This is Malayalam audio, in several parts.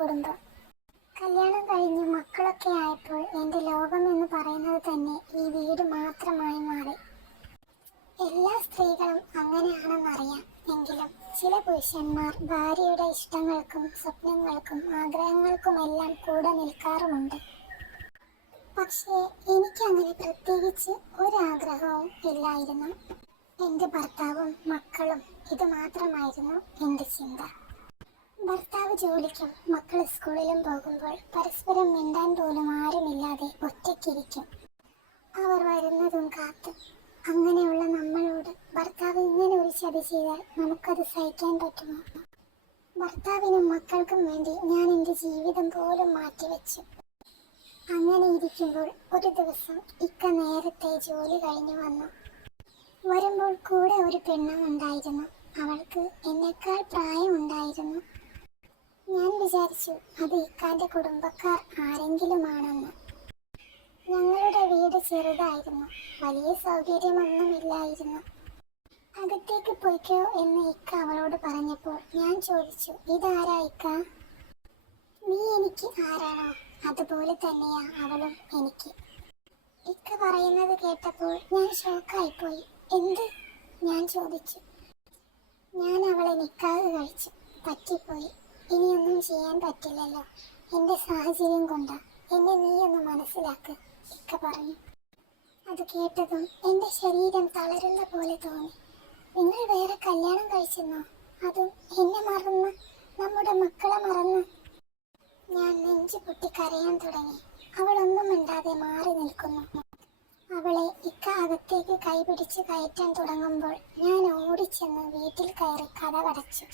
കുടുംബം. കല്യാണം കഴിഞ്ഞ് മക്കളൊക്കെ ആയപ്പോൾ എൻ്റെ ലോകം എന്ന് പറയുന്നത് തന്നെ ഈ വീട് മാത്രമായി മാറി. എല്ലാ സ്ത്രീകളും അങ്ങനെയാണെന്നറിയാം. എങ്കിലും ചില പുരുഷന്മാർ ഭാര്യയുടെ ഇഷ്ടങ്ങൾക്കും സ്വപ്നങ്ങൾക്കും ആഗ്രഹങ്ങൾക്കുമെല്ലാം കൂടെ നിൽക്കാറുമുണ്ട്. പക്ഷേ എനിക്കങ്ങനെ പ്രത്യേകിച്ച് ഒരാഗ്രഹവും ഇല്ലായിരുന്നു. എൻ്റെ ഭർത്താവും മക്കളും ഇത് മാത്രമായിരുന്നു എൻ്റെ ചിന്ത. ഭർത്താവ് ജോലിക്കും മക്കൾ സ്കൂളിലും പോകുമ്പോൾ പരസ്പരം മിണ്ടാൻ പോലും ആരുമില്ലാതെ ഒറ്റയ്ക്കിരിക്കും. അവർ വരുന്നതും കാത്ത്. അങ്ങനെയുള്ള നമ്മളോട് ഭർത്താവ് ഇങ്ങനെ ഒരു ചതി ചെയ്താൽ നമുക്കത് സഹിക്കാൻ പറ്റുമോ? ഭർത്താവിനും മക്കൾക്കും വേണ്ടി ഞാൻ എൻ്റെ ജീവിതം പോലും മാറ്റിവെച്ചു. അങ്ങനെ ഇരിക്കുമ്പോൾ ഒരു ദിവസം ഇക്ക നേരത്തെ ജോലി കഴിഞ്ഞു വന്നു. വരുമ്പോൾ കൂടെ ഒരു പെണ്ണും ഉണ്ടായിരുന്നു. അവൾക്ക് എന്നേക്കാൾ പ്രായമുണ്ടായിരുന്നു. ഞാൻ വിചാരിച്ചു അത് ഇക്കാന്റെ കുടുംബക്കാർ ആരെങ്കിലുമാണെന്ന്. ഞങ്ങളുടെ വീട് ചെറുതായിരുന്നു. വലിയ സൗകര്യമൊന്നുമില്ലായിരുന്നു. അകത്തേക്ക് പോയിക്കോ എന്ന് ഇക്ക അവളോട് പറഞ്ഞപ്പോൾ ഞാൻ ചോദിച്ചു, ഇതാരാ ഇക്ക? നീ എനിക്ക് ആരാണോ അതുപോലെ തന്നെയാ അവളും എനിക്ക്. ഇക്ക പറയുന്നത് കേട്ടപ്പോൾ ഞാൻ ഷോക്കായിപ്പോയി. എന്ത്? ഞാൻ ചോദിച്ചു. ഞാൻ അവളെ നിക്കാഹ് കഴിച്ചു. പറ്റിപ്പോയി. ഇനിയൊന്നും ചെയ്യാൻ പറ്റില്ലല്ലോ. എൻ്റെ സാഹചര്യം കൊണ്ടാ. എന്നെ നീയൊന്ന് മനസ്സിലാക്ക്, ഇക്ക പറഞ്ഞു. അത് കേട്ടതും എൻ്റെ ശരീരം തളരുന്ന പോലെ തോന്നി. നിങ്ങൾ വേറെ കല്യാണം കഴിച്ചെന്നോ? അതും എന്നെ മറന്ന്, നമ്മുടെ മക്കളെ മറന്ന്? ഞാൻ നെഞ്ചു പൊട്ടി കരയാൻ തുടങ്ങി. അവളൊന്നും മിണ്ടാതെ മാറി നിൽക്കുന്നു. അവളെ ഇക്ക അകത്തേക്ക് കൈപിടിച്ച് കയറ്റാൻ തുടങ്ങുമ്പോൾ ഞാൻ ഓടിച്ചെന്ന് വീട്ടിൽ കയറി കതകടച്ചു.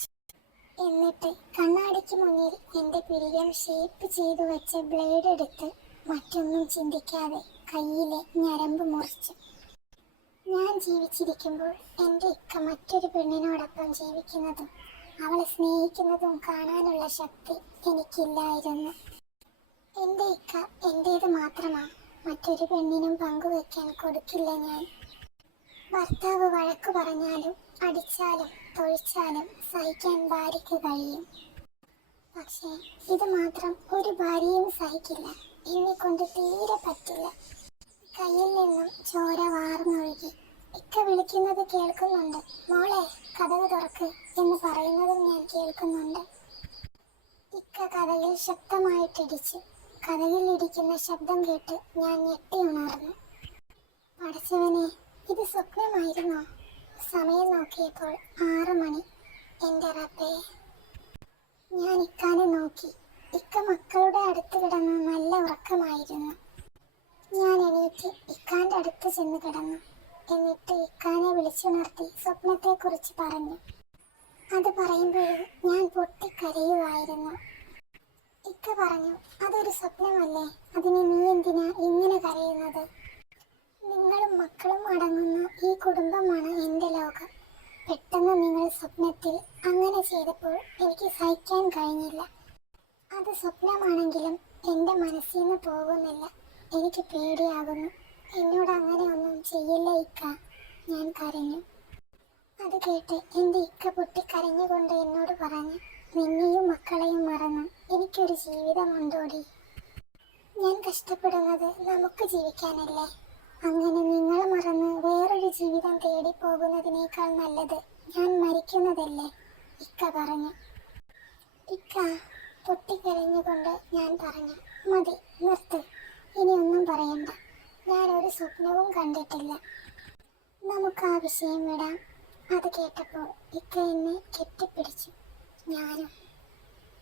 എന്നിട്ട് കണ്ണാടിക്ക് മുന്നിൽ എൻ്റെ പിരികം ഷേപ്പ് ചെയ്തു വെച്ച ബ്ലേഡ് എടുത്ത് മറ്റൊന്നും ചിന്തിക്കാതെ കയ്യിലെ ഞരമ്പ് മുറിച്ചു. ഞാൻ ജീവിച്ചിരിക്കുമ്പോൾ എൻ്റെ ഇക്ക മറ്റൊരു പെണ്ണിനോടൊപ്പം ജീവിക്കുന്നതും അവളെ സ്നേഹിക്കുന്നതും കാണാനുള്ള ശക്തി എനിക്കില്ലായിരുന്നു. എൻ്റെ ഇക്ക എൻ്റേത് മാത്രമാണ്. മറ്റൊരു പെണ്ണിനും പങ്കുവെക്കാൻ കൊടുക്കില്ല ഞാൻ. ഭർത്താവ് വഴക്കു പറഞ്ഞാലും അടിച്ചാലും തൊഴിച്ചാലും സഹിക്കാൻ ഭാര്യയ്ക്ക് കഴിയും. പക്ഷേ ഇത് മാത്രം ഒരു ഭാര്യയും സഹിക്കില്ല. എന്നെക്കൊണ്ട് തീരെ പറ്റില്ല. കയ്യിൽ നിന്നും ചോര വാർന്നൊഴുകി. ഇക്ക വിളിക്കുന്നത് കേൾക്കുന്നുണ്ട്. മോളെ, കതക് തുറക്ക് എന്ന് പറയുന്നതും ഞാൻ കേൾക്കുന്നുണ്ട്. ഇക്ക കതകിൽ ശക്തമായിട്ടിടിച്ചു. കതകിൽ ഇടിക്കുന്ന ശബ്ദം കേട്ട് ഞാൻ ഞെട്ടി ഉണർന്നു. പടച്ചവനെ, ഇത് സ്വപ്നമായിരുന്നോ? സമയം നോക്കിയപ്പോൾ 6 മണി. എൻ്റെ റബ്ബേ! ഞാൻ ഇക്കാനെ നോക്കി. ഇക്ക മക്കളുടെ അടുത്ത് കിടന്ന് നല്ല ഉറക്കമായിരുന്നു. ഞാൻ എണീറ്റ് ഇക്കാന്റെ അടുത്ത് ചെന്ന് കിടന്നു. എന്നിട്ട് ഇക്കാനെ വിളിച്ചുണർത്തി സ്വപ്നത്തെക്കുറിച്ച് പറഞ്ഞു. അത് പറയുമ്പോഴും ഞാൻ പൊട്ടിക്കരയുമായിരുന്നു. ഇക്ക പറഞ്ഞു, അതൊരു സ്വപ്നമല്ലേ, അതിന് നീ എന്തിനാ ഇങ്ങനെ കരയുന്നത്? നിങ്ങളും മക്കളും അടങ്ങുന്ന ഈ കുടുംബമാണ് എൻ്റെ ലോകം. പെട്ടെന്ന് നിങ്ങൾ സ്വപ്നത്തിൽ അങ്ങനെ ചെയ്തപ്പോൾ എനിക്ക് സഹിക്കാൻ കഴിഞ്ഞില്ല. അത് സ്വപ്നമാണെങ്കിലും എൻ്റെ മനസ്സിൽ നിന്ന് പോകുന്നില്ല. എനിക്ക് പേടിയാകുന്നു. എന്നോട് അങ്ങനെ ഒന്നും ചെയ്യില്ല ഇക്ക, ഞാൻ കരഞ്ഞു. അത് കേട്ട് എൻ്റെ ഇക്ക പൊട്ടിക്കരഞ്ഞുകൊണ്ട് എന്നോട് പറഞ്ഞു, നിന്നെയും മക്കളെയും മറന്ന് എനിക്കൊരു ജീവിതമുണ്ടോടി? ഞാൻ കഷ്ടപ്പെടുന്നത് നമുക്ക് ജീവിക്കാനല്ലേ? അങ്ങനെ നിങ്ങളെ മറന്ന് വേറൊരു ജീവിതം തേടി പോകുന്നതിനേക്കാൾ നല്ലത് ഞാൻ മരിക്കുന്നതല്ലേ, ഇക്ക പറഞ്ഞു. ഇക്ക, പൊട്ടിക്കരഞ്ഞുകൊണ്ട് ഞാൻ പറഞ്ഞു, മതി, നിർത്ത്. ഇനിയൊന്നും പറയണ്ട. ഞാനൊരു സ്വപ്നവും കണ്ടിട്ടില്ല. നമുക്ക് ആ വിഷയം വിടാം. അത് കേട്ടപ്പോൾ ഇക്ക എന്നെ കെട്ടിപ്പിടിച്ചു. ഞാനും